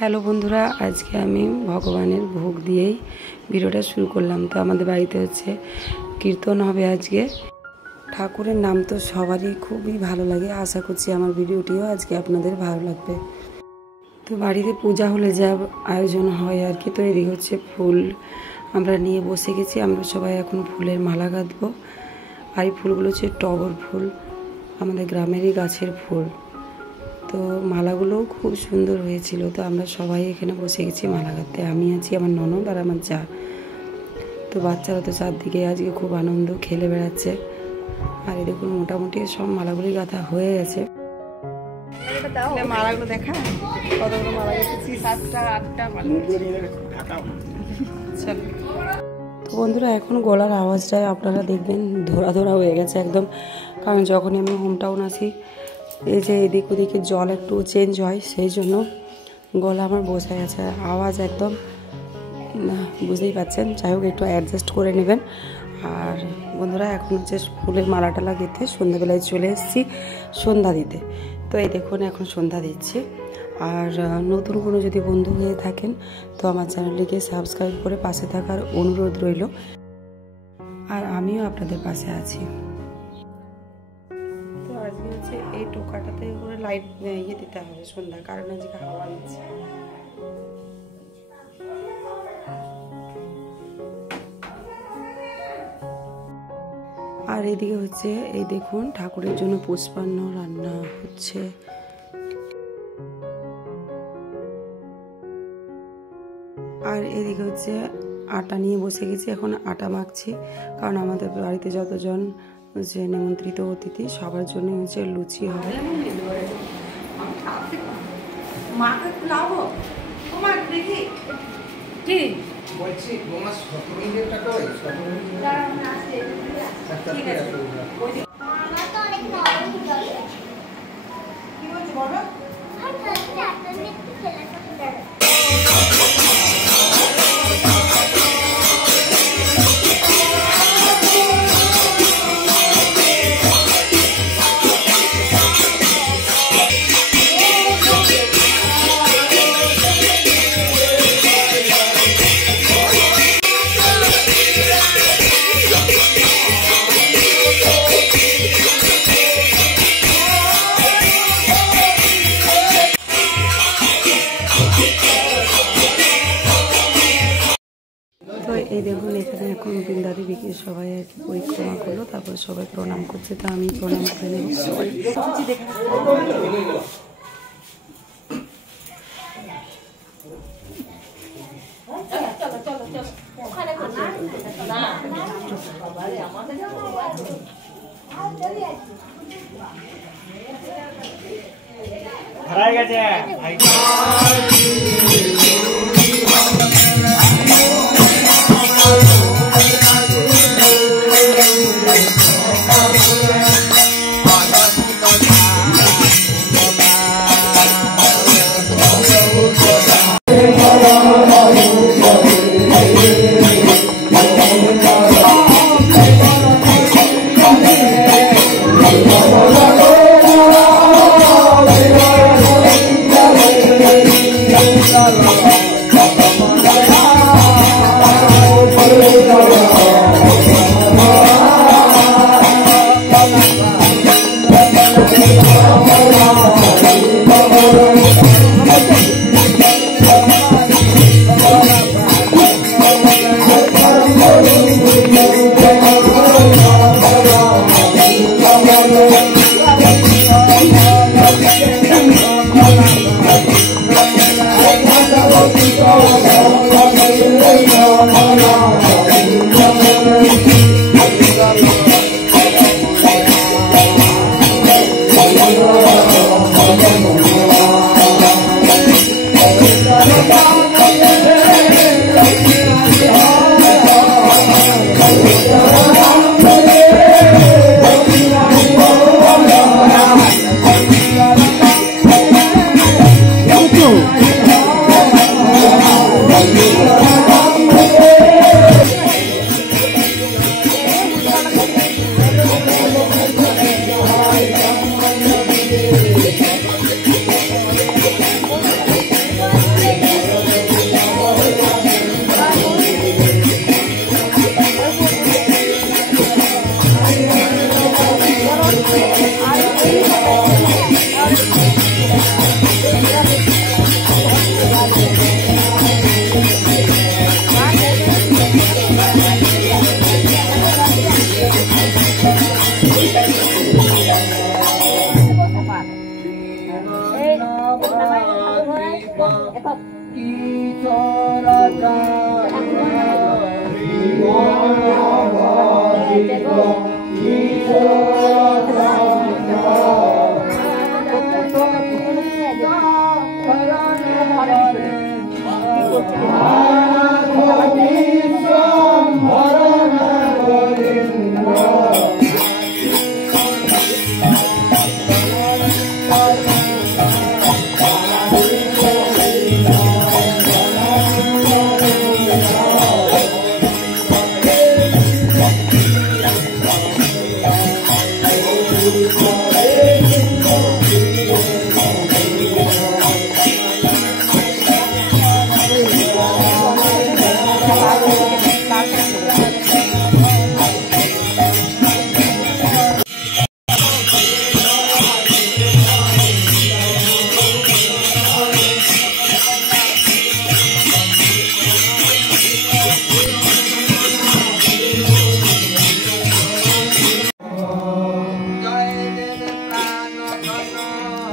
Hello বন্ধুরা, আজকে আমি ভগবানের ভোগ দিয়েই ভিডিওটা শুরু করলাম। তো আমাদের বাড়িতে হচ্ছে কীর্তন হবে আজকে। ঠাকুরের নাম তো সবারই খুবই ভালো লাগে, আশা করছি আমার ভিডিওটিও আজকে আপনাদের ভালো লাগবে। তো বাড়িতে পূজা হলে যা আয়োজন হয় আর কি। তো এদিকে হচ্ছে ফুল আমরা নিয়ে বসে গেছি, আমরা সবাই এখন ফুলের মালা গাঁথবো। আর এই ফুলগুলো হচ্ছে টগর ফুল, আমাদের গ্রামেরই গাছের ফুল। তো মালাগুলোও খুব সুন্দর হয়েছিল। তো আমরা সবাই এখানে বসে গেছি মালা গাঁথতে, আমি আছি, আমার ননদ আর আমার যা। তো বাচ্চারা তো চারদিকে আজকে খুব আনন্দ, খেলে বেড়াচ্ছে। আর এই দেখুন মোটামুটি সব মালাগুলি গাঁথা হয়ে গেছে। মালাগুলো দেখা কতগুলো মালা গেঁথেছি, 7টা 8টা মালা। তো বন্ধুরা এখন গলার আওয়াজটা আপনারা দেখবেন ধরা ধরা হয়ে গেছে একদম, কারণ যখনই আমি হোম টাউন আসি এই যে এদিক ওদিকে জল একটু চেঞ্জ হয়, সেই জন্য গলা আমার বসে গেছে, আওয়াজ একদম বুঝতেই পারছেন। যাই হোক একটু অ্যাডজাস্ট করে নেবেন। আর বন্ধুরা এখন হচ্ছে ফুলের মালাটালা গেঁথে সন্ধ্যাবেলায় চলে এসেছি সন্ধ্যা দিতে। তো এই দেখুন এখন সন্ধ্যা দিচ্ছি। আর নতুন কোনো যদি বন্ধু হয়ে থাকেন তো আমার চ্যানেলটিকে সাবস্ক্রাইব করে পাশে থাকার অনুরোধ রইল। আর আমিও আপনাদের পাশে আছি। তো আজকে হচ্ছে এই টোকাটাতে করে লাইট ইয়ে দিতে হবে সন্ধ্যা, কারণ আজকে হাওয়া দিচ্ছে। আর এদিকে হচ্ছে এই দেখুন ঠাকুরের জন্য পুষ্পান্ন রান্না হচ্ছে। আর এদিকে হচ্ছে আটা নিয়ে বসে গেছি, এখন আটা মাখছি, কারণ আমাদের বাড়িতে যতজন যে নিমন্ত্রিত অতিথি সবার জন্য হচ্ছে লুচি হবে। তো এই দেখুন এখানে এখন বৃন্দাদি বিক্রি সবাই আর কি পরিক্রমা করলো, তারপর সবাই প্রণাম করছে। তো আমি প্রণাম করে নেব। হারাই গেছে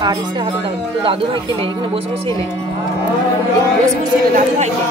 বারিশে হাতে দাও তো দাদু ভাই খেলে এখানে বসে বসে এলে বসে বসে এলে দাদু ভাইকে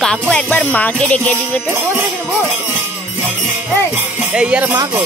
काकू एक बार माँ के डेके दिए तो यार माँ को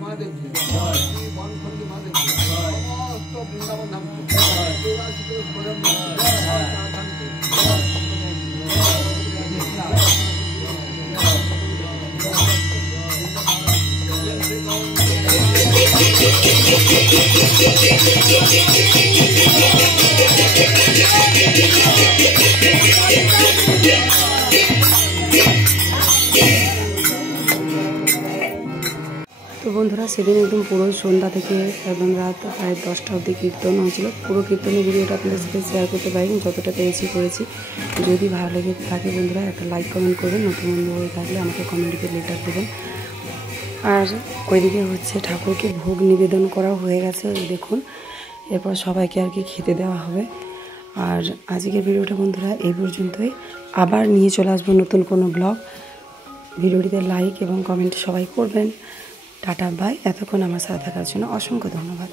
महादेव তো বন্ধুরা সেদিন একদম পুরো সন্ধ্যা থেকে একদম রাত প্রায় 10টা অবধি কীর্তন হয়েছিল। পুরো কীর্তনের ভিডিওটা আপনাদের সাথে শেয়ার করতে পারিনি, যতটা পেরেছি করেছি। যদি ভালো লেগে থাকে বন্ধুরা একটা লাইক কমেন্ট করবেন, নতুন বন্ধু হয়ে থাকলে আমাকে কমেন্টে লেটার দেবেন। আর ওইদিকে হচ্ছে ঠাকুরকে ভোগ নিবেদন করা হয়ে গেছে দেখুন, এরপর সবাইকে আর কি খেতে দেওয়া হবে। আর আজকের ভিডিওটা বন্ধুরা এই পর্যন্তই, আবার নিয়ে চলে আসবো নতুন কোনো ব্লগ। ভিডিওটিতে লাইক এবং কমেন্ট সবাই করবেন। টাটা বাই, এতক্ষণ আমার সাথে থাকার জন্য অসংখ্য ধন্যবাদ।